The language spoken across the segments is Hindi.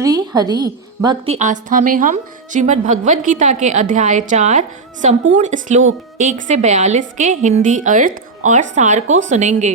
श्री हरि भक्ति आस्था में हम श्रीमद् भगवद गीता के अध्याय 4 संपूर्ण श्लोक 1 से 42 के हिंदी अर्थ और सार को सुनेंगे।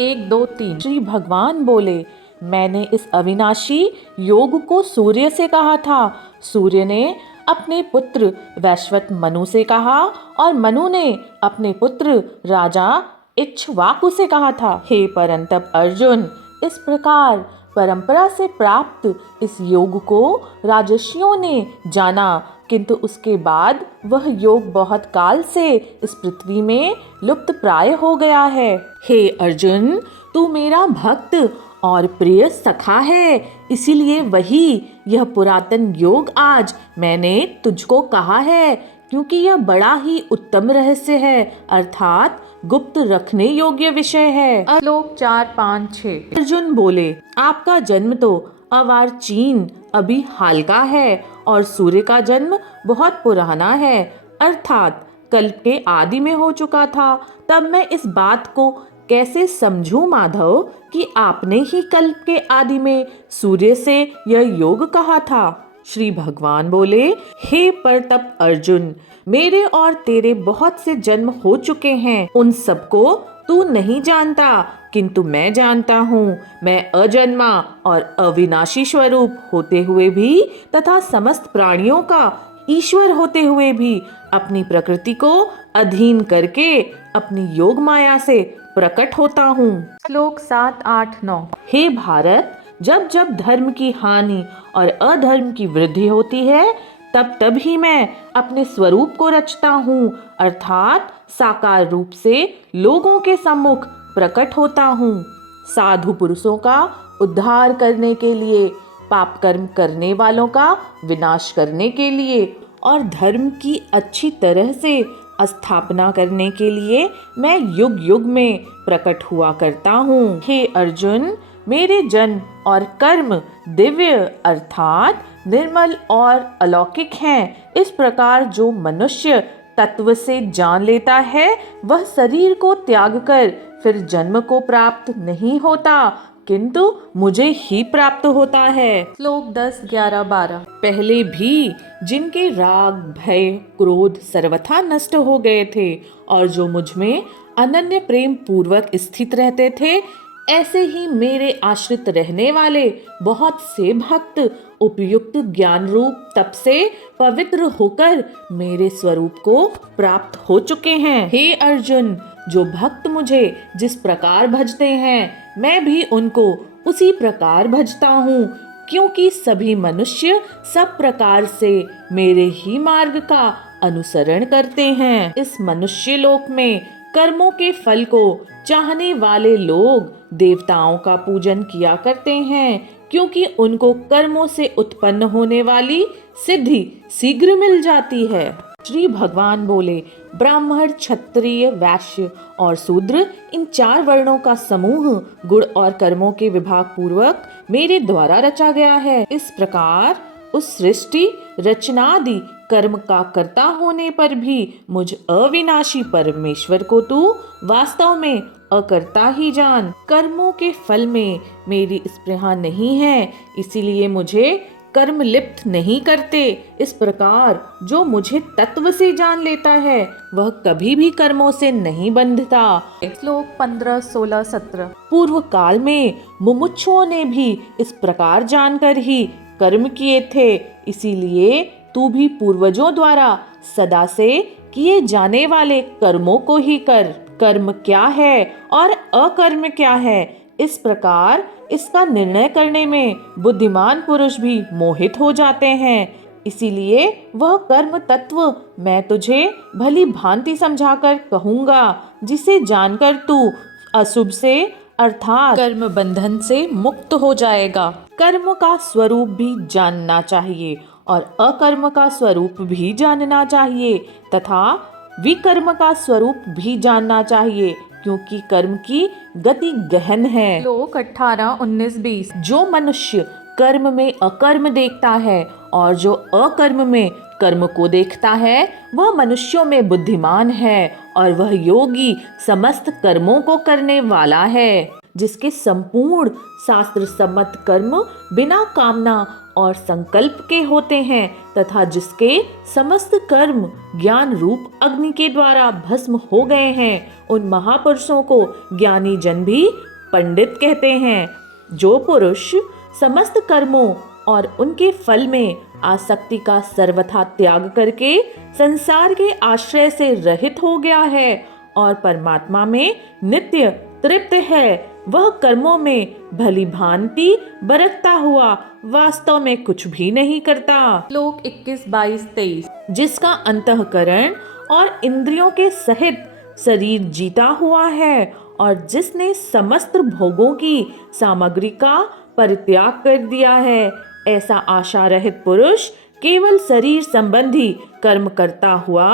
1, 2, 3। श्री भगवान बोले, मैंने इस अविनाशी योग को सूर्य से कहा था, सूर्य ने अपने पुत्र वैश्वत मनु से कहा और मनु ने अपने पुत्र राजा इक्ष्वाकु से कहा था। हे परंतप अर्जुन, इस प्रकार परंपरा से प्राप्त इस योग को राजर्षियों ने जाना, किंतु उसके बाद वह योग बहुत काल से इस पृथ्वी में लुप्त प्राय हो गया है। हे अर्जुन, तू मेरा भक्त और प्रिय सखा है, इसीलिए वही यह पुरातन योग आज मैंने तुझको कहा है, क्योंकि यह बड़ा ही उत्तम रहस्य है, अर्थात गुप्त रखने योग्य विषय है। श्लोक 4, 5, 6। अर्जुन बोले, आपका जन्म तो अर्वाचीन अभी हाल का है और सूर्य का जन्म बहुत पुराना है, अर्थात कल्प के आदि में हो चुका था। तब मैं इस बात को कैसे समझूं माधव कि आपने ही कल्प के आदि में सूर्य से यह योग कहा था। श्री भगवान बोले, हे परतप अर्जुन, मेरे और तेरे बहुत से जन्म हो चुके हैं, उन सबको तू नहीं जानता, किंतु मैं जानता हूँ। मैं अजन्मा और अविनाशी स्वरूप होते हुए भी तथा समस्त प्राणियों का ईश्वर होते हुए भी अपनी प्रकृति को अधीन करके अपनी योग माया से प्रकट होता हूँ। श्लोक 7, 8, 9। हे भारत, जब जब धर्म की हानि और अधर्म की वृद्धि होती है, तब तब ही मैं अपने स्वरूप को रचता हूँ, अर्थात साकार रूप से लोगों के सम्मुख प्रकट होता हूँ। साधु पुरुषों का उद्धार करने के लिए, पाप कर्म करने वालों का विनाश करने के लिए और धर्म की अच्छी तरह से स्थापना करने के लिए मैं युग युग में प्रकट हुआ करता हूँ। हे अर्जुन, मेरे जन्म और कर्म दिव्य अर्थात निर्मल और अलौकिक हैं। इस प्रकार जो मनुष्य तत्व से जान लेता है, वह शरीर को त्याग कर फिर जन्म को प्राप्त नहीं होता, किंतु मुझे ही प्राप्त होता है। श्लोक 10, 11, 12। पहले भी जिनके राग, भय, क्रोध सर्वथा नष्ट हो गए थे और जो मुझ में अनन्य प्रेम पूर्वक स्थित रहते थे, ऐसे ही मेरे आश्रित रहने वाले बहुत से भक्त उपयुक्त ज्ञान रूप तप से पवित्र होकर मेरे स्वरूप को प्राप्त हो चुके हैं। हे अर्जुन, जो भक्त मुझे जिस प्रकार भजते हैं, मैं भी उनको उसी प्रकार भजता हूँ, क्योंकि सभी मनुष्य सब प्रकार से मेरे ही मार्ग का अनुसरण करते हैं। इस मनुष्य लोक में कर्मों के फल को चाहने वाले लोग देवताओं का पूजन किया करते हैं, क्योंकि उनको कर्मों से उत्पन्न होने वाली सिद्धि शीघ्र मिल जाती है। श्री भगवान बोले, ब्राह्मण, क्षत्रिय, वैश्य और शूद्र, इन 4 वर्णों का समूह गुण और कर्मों के विभाग पूर्वक मेरे द्वारा रचा गया है। इस प्रकार उस सृष्टि रचनादि कर्म का कर्ता होने पर भी मुझ अविनाशी परमेश्वर को तू वास्तव में अकर्ता ही जान। कर्मों के फल में मेरी स्पृहा नहीं है, इसीलिए मुझे कर्म लिप्त नहीं करते। इस प्रकार जो मुझे तत्व से जान लेता है, वह कभी भी कर्मों से नहीं बंधता। श्लोक 15, 16, 17। पूर्व काल में मुमुक्षुओं ने भी इस प्रकार जानकर ही कर्म किए थे, इसीलिए तू भी पूर्वजों द्वारा सदा से किए जाने वाले कर्मों को ही कर। कर्म क्या है और अकर्म क्या है, इस प्रकार इसका निर्णय करने में बुद्धिमान पुरुष भी मोहित हो जाते हैं। इसीलिए वह कर्म तत्व मैं तुझे भली भांति समझाकर कहूँगा, जिसे जानकर तू अशुभ से अर्थात कर्म बंधन से मुक्त हो जाएगा। कर्म का स्वरूप भी जानना चाहिए और अकर्म का स्वरूप भी जानना चाहिए तथा विकर्म का स्वरूप भी जानना चाहिए, क्योंकि कर्म की गति गहन है। श्लोक 18, 19, 20। जो मनुष्य कर्म में अकर्म देखता है और जो अकर्म में कर्म को देखता है, वह मनुष्यों में बुद्धिमान है और वह योगी समस्त कर्मों को करने वाला है। जिसके संपूर्ण शास्त्र सम्मत कर्म बिना कामना और संकल्प के होते हैं तथा जिसके समस्त कर्म ज्ञान रूप अग्नि के द्वारा भस्म हो गए हैं, उन महापुरुषों को ज्ञानी जन भी पंडित कहते हैं। जो पुरुष समस्त कर्मों और उनके फल में आसक्ति का सर्वथा त्याग करके संसार के आश्रय से रहित हो गया है और परमात्मा में नित्य तृप्त है, वह कर्मों में भली भांति बरतता हुआ वास्तव में कुछ भी नहीं करता। श्लोक 21, 22, 23। जिसका अंतःकरण और इंद्रियों के सहित शरीर जीता हुआ है और जिसने समस्त भोगों की सामग्री का परित्याग कर दिया है, ऐसा आशा रहित पुरुष केवल शरीर संबंधी कर्म करता हुआ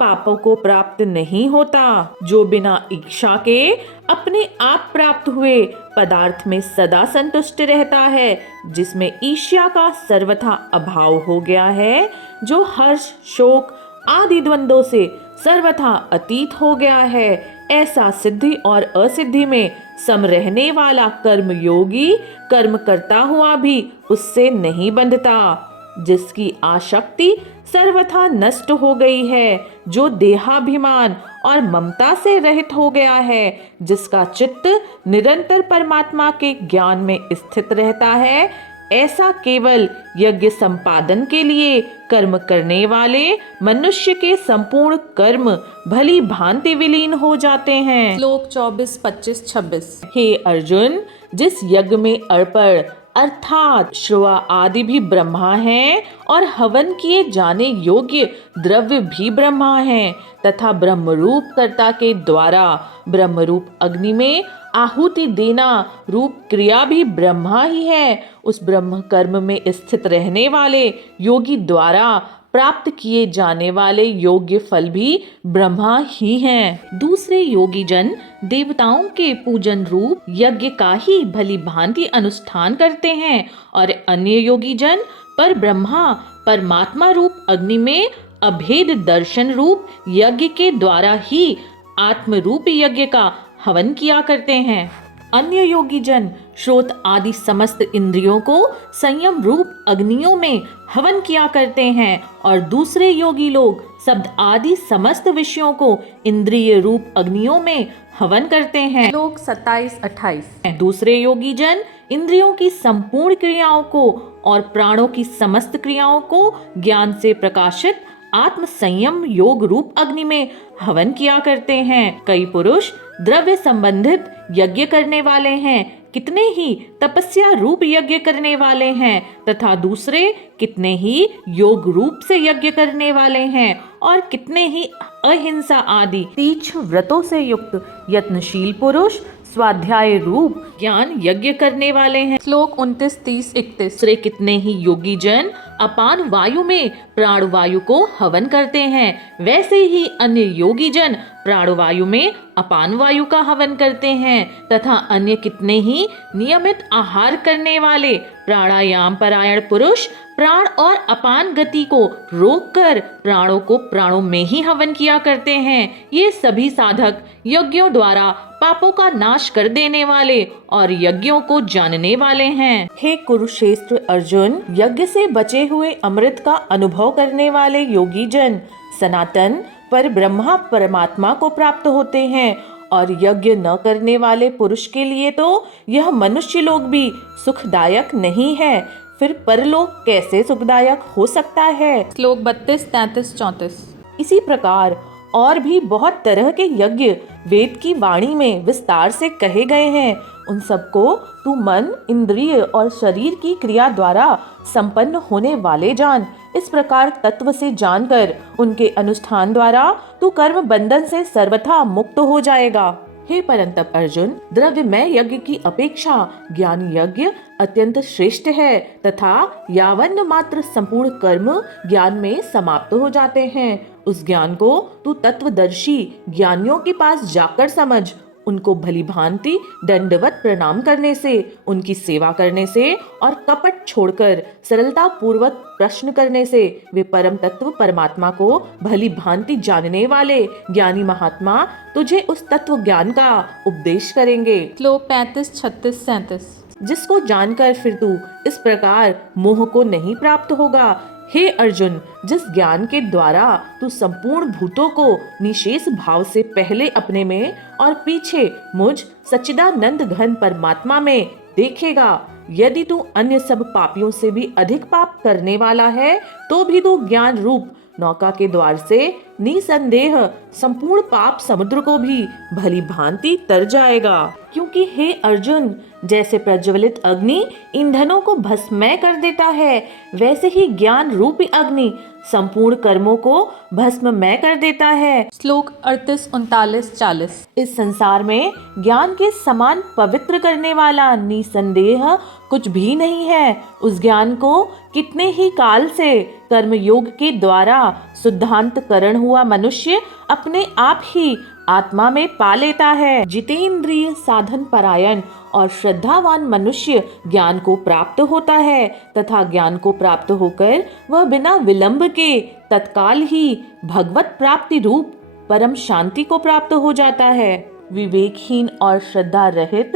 पापों को प्राप्त नहीं होता। जो बिना इच्छा के अपने आप प्राप्त हुए पदार्थ में सदा संतुष्ट रहता है, जिसमें ईर्ष्या का सर्वथा अभाव हो गया है, जो हर्ष शोक आदि द्वंद्वों से सर्वथा अतीत हो गया है, ऐसा सिद्धि और असिद्धि में सम रहने वाला कर्म योगी कर्म करता हुआ भी उससे नहीं बंधता। जिसकी आसक्ति सर्वथा नष्ट हो गई है, जो देहाभिमान और ममता से रहित हो गया है, जिसका चित्त निरंतर परमात्मा के ज्ञान में स्थित रहता है, ऐसा केवल यज्ञ संपादन के लिए कर्म करने वाले मनुष्य के संपूर्ण कर्म भली भांति विलीन हो जाते हैं। श्लोक 24, 25, 26। हे अर्जुन, जिस यज्ञ में अर्पण अर्थात श्रवा आदि भी ब्रह्मा हैं और हवन किए जाने योग्य द्रव्य भी ब्रह्मा हैं तथा ब्रह्मरूप कर्ता के द्वारा ब्रह्मरूप अग्नि में आहुति देना रूप क्रिया भी ब्रह्मा ही है, उस ब्रह्म कर्म में स्थित रहने वाले योगी द्वारा प्राप्त किए जाने वाले योग्य फल भी ब्रह्मा ही हैं। दूसरे योगी जन देवताओं के पूजन रूप यज्ञ का ही भली भांति अनुष्ठान करते हैं और अन्य योगी जन पर ब्रह्मा परमात्मा रूप अग्नि में अभेद दर्शन रूप यज्ञ के द्वारा ही आत्म रूप यज्ञ का हवन किया करते हैं। अन्य योगी जन श्रोत आदि समस्त इंद्रियों को संयम रूप अग्नियों में हवन किया करते हैं और दूसरे योगी लोग शब्द आदि समस्त विषयों को इंद्रिय रूप अग्नियों में हवन करते हैं। श्लोक 27, 28। दूसरे योगी जन इंद्रियों की संपूर्ण क्रियाओं को और प्राणों की समस्त क्रियाओं को ज्ञान से प्रकाशित आत्म संयम योग रूप अग्नि में हवन किया करते हैं। कई पुरुष द्रव्य संबंधित यज्ञ करने वाले हैं, कितने ही तपस्या रूप यज्ञ करने वाले हैं तथा दूसरे कितने ही योग रूप से यज्ञ करने वाले हैं और कितने ही अहिंसा आदि तीक्ष्ण व्रतों से युक्त यत्नशील पुरुष स्वाध्याय रूप ज्ञान यज्ञ करने वाले हैं। श्लोक 29, 30, 31। दूसरे कितने ही योगी जन अपान वायु में प्राण वायु को हवन करते हैं, वैसे ही अन्य योगी जन प्राण वायु में अपान वायु का हवन करते हैं तथा अन्य कितने ही नियमित आहार करने वाले प्राणायाम परायण पुरुष प्राण और अपान गति को रोककर प्राणों को प्राणों में ही हवन किया करते हैं। ये सभी साधक यज्ञों द्वारा पापों का नाश कर देने वाले और यज्ञों को जानने वाले हैं। हे कुरुक्षेत्र अर्जुन, यज्ञ से बचे हुए अमृत का अनुभव करने वाले योगी जन सनातन पर ब्रह्मा परमात्मा को प्राप्त होते हैं और यज्ञ न करने वाले पुरुष के लिए तो यह मनुष्य लोक भी सुखदायक नहीं है, फिर परलोक कैसे सुखदायक हो सकता है। श्लोक 32, 33, 34। इसी प्रकार और भी बहुत तरह के यज्ञ वेद की वाणी में विस्तार से कहे गए हैं, उन सबको तू मन इंद्रिय और शरीर की क्रिया द्वारा संपन्न होने वाले जान। इस प्रकार तत्व से जानकर उनके अनुष्ठान द्वारा तू कर्म बंधन से सर्वथा मुक्त हो जाएगा। हे परंतप अर्जुन, द्रव्यमय यज्ञ की अपेक्षा ज्ञान यज्ञ अत्यंत श्रेष्ठ है तथा यावन्न मात्र संपूर्ण कर्म ज्ञान में समाप्त हो जाते हैं, उस ज्ञान को तू तत्वदर्शी ज्ञानियों के पास जाकर समझ, उनको भली भांति दंडवत प्रणाम करने से, उनकी सेवा करने से और कपट छोड़कर सरलता पूर्वक प्रश्न करने से वे परम तत्व परमात्मा को भली भांति जानने वाले ज्ञानी महात्मा तुझे उस तत्व ज्ञान का उपदेश करेंगे। श्लोक 35, 36, 37। जिसको जानकर फिर तू इस प्रकार मोह को नहीं प्राप्त होगा। हे अर्जुन, जिस ज्ञान के द्वारा तू संपूर्ण भूतों को निशेष भाव से पहले अपने में और पीछे मुझ सच्चिदानंद घन परमात्मा में देखेगा, यदि तू अन्य सब पापियों से भी अधिक पाप करने वाला है तो भी तू ज्ञान रूप नौका के द्वार से निसंदेह संपूर्ण पाप समुद्र को भी भली भांति तर जाएगा। क्योंकि हे अर्जुन, जैसे प्रज्वलित अग्नि ईंधनों को भस्मय कर देता है, वैसे ही ज्ञान रूपी अग्नि संपूर्ण कर्मों को भस्ममय कर देता है। श्लोक 38, 39, 40। इस संसार में ज्ञान के समान पवित्र करने वाला निसंदेह कुछ भी नहीं है। उस ज्ञान को कितने ही काल से कर्म योग के द्वारा शुद्धांतकरण हुआ मनुष्य अपने आप ही आत्मा में पा लेता है। जितेंद्रिय साधन परायण और श्रद्धावान मनुष्य ज्ञान को प्राप्त होता है तथा ज्ञान को प्राप्त होकर वह बिना विलंब के तत्काल ही भगवत प्राप्ति रूप परम शांति को प्राप्त हो जाता है। विवेकहीन और श्रद्धा रहित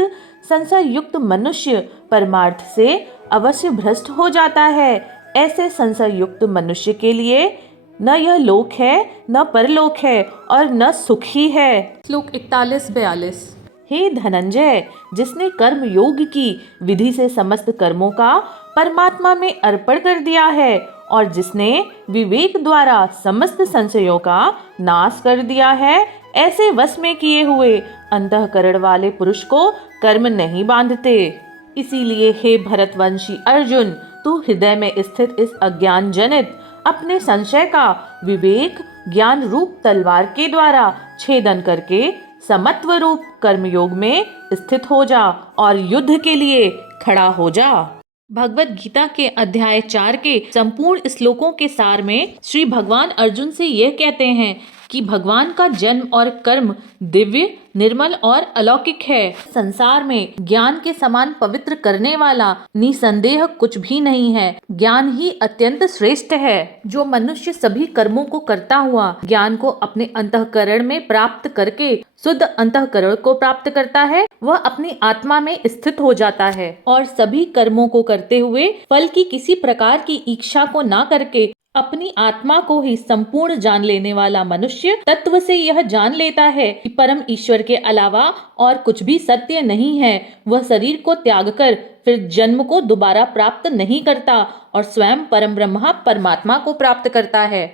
संशय युक्त मनुष्य परमार्थ से अवश्य भ्रष्ट हो जाता है। ऐसे संशय युक्त मनुष्य के लिए न यह लोक है, न परलोक है और न सुख ही है। श्लोक 41, 42। हे धनंजय, जिसने कर्म योग की विधि से समस्त कर्मों का परमात्मा में अर्पण कर दिया है और जिसने विवेक द्वारा समस्त संशयों का नाश कर दिया है, ऐसे वश में किए हुए अंतःकरण वाले पुरुष को कर्म नहीं बांधते। इसीलिए हे भरतवंशी अर्जुन, तू हृदय में स्थित इस अज्ञान जनित अपने संशय का विवेक ज्ञान रूप तलवार के द्वारा छेदन करके समत्व रूप कर्मयोग में स्थित हो जा और युद्ध के लिए खड़ा हो जा। भगवत गीता के अध्याय 4 के संपूर्ण श्लोकों के सार में श्री भगवान अर्जुन से यह कहते हैं कि भगवान का जन्म और कर्म दिव्य, निर्मल और अलौकिक है। संसार में ज्ञान के समान पवित्र करने वाला निसंदेह कुछ भी नहीं है। ज्ञान ही अत्यंत श्रेष्ठ है। जो मनुष्य सभी कर्मों को करता हुआ ज्ञान को अपने अंतःकरण में प्राप्त करके शुद्ध अंतःकरण को प्राप्त करता है, वह अपनी आत्मा में स्थित हो जाता है और सभी कर्मों को करते हुए फल की किसी प्रकार की इच्छा को ना करके अपनी आत्मा को ही संपूर्ण जान लेने वाला मनुष्य तत्व से यह जान लेता है कि परम ईश्वर के अलावा और कुछ भी सत्य नहीं है। वह शरीर को त्याग कर फिर जन्म को दोबारा प्राप्त नहीं करता और स्वयं परम ब्रह्मा परमात्मा को प्राप्त करता है।